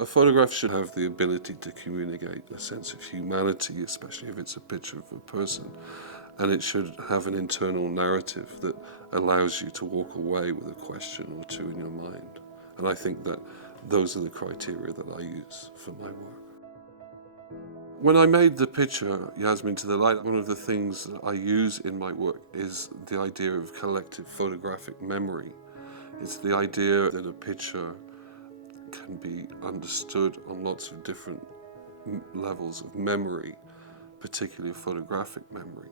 A photograph should have the ability to communicate a sense of humanity, especially if it's a picture of a person. And it should have an internal narrative that allows you to walk away with a question or two in your mind. And I think that those are the criteria that I use for my work. When I made the picture, Yasmin to the Light, one of the things that I use in my work is the idea of collective photographic memory. It's the idea that a picture can be understood on lots of different levels of memory, particularly photographic memory.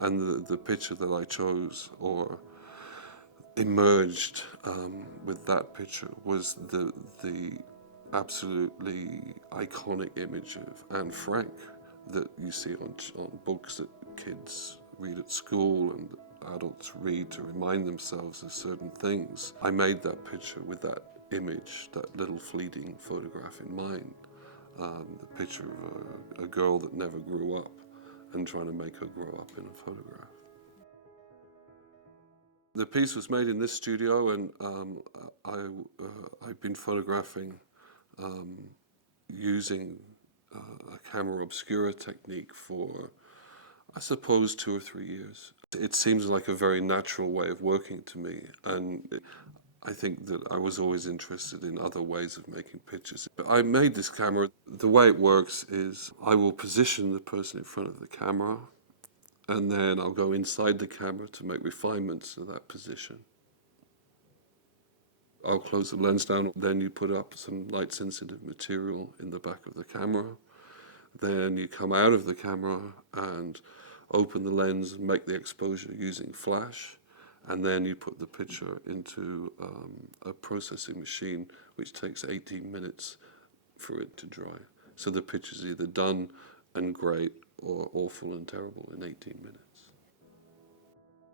And the picture that I chose or emerged with that picture was the absolutely iconic image of Anne Frank that you see on books that kids read at school and adults read to remind themselves of certain things. I made that picture with that image, that little fleeting photograph in mind. The picture of a girl that never grew up and trying to make her grow up in a photograph. The piece was made in this studio, and I've been photographing using a camera obscura technique for, I suppose, 2 or 3 years. It seems like a very natural way of working to me, and I think that I was always interested in other ways of making pictures. But I made this camera. The way it works is I will position the person in front of the camera, and then I'll go inside the camera to make refinements to that position. I'll close the lens down, then you put up some light sensitive material in the back of the camera. Then you come out of the camera and open the lens and make the exposure using flash. And then you put the picture into a processing machine, which takes 18 minutes for it to dry. So the picture's either done and great or awful and terrible in 18 minutes.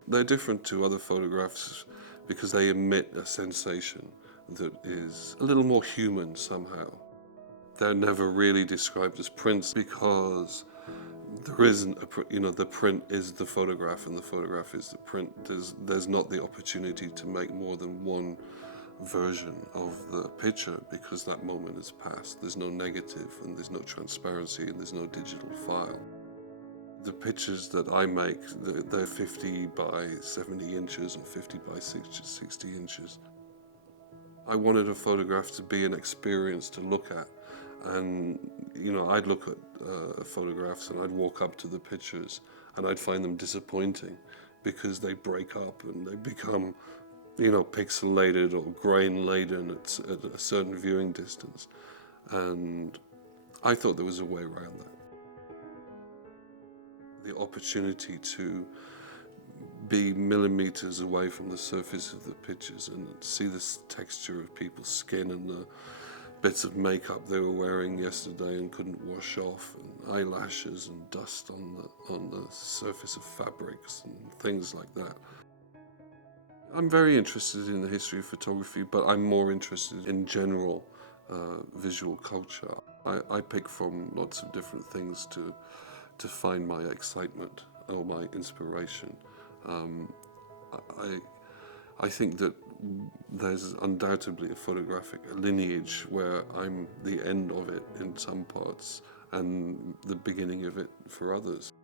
They're different to other photographs because they emit a sensation that is a little more human somehow. They're never really described as prints because there isn't the print is the photograph and the photograph is the print. There's not the opportunity to make more than one version of the picture because that moment has passed. There's no negative and there's no transparency and there's no digital file. The pictures that I make, they're 50 by 70 inches or 50 by 60 inches. I wanted a photograph to be an experience to look at. And, I'd look at photographs and I'd walk up to the pictures and I'd find them disappointing because they break up and they become, pixelated or grain-laden at a certain viewing distance. And I thought there was a way around that. The opportunity to be millimeters away from the surface of the pictures and see the texture of people's skin and the bits of makeup they were wearing yesterday and couldn't wash off, and eyelashes and dust on the surface of fabrics and things like that. I'm very interested in the history of photography, but I'm more interested in general visual culture. I pick from lots of different things to find my excitement or my inspiration. I think that there's undoubtedly a photographic lineage where I'm the end of it in some parts and the beginning of it for others.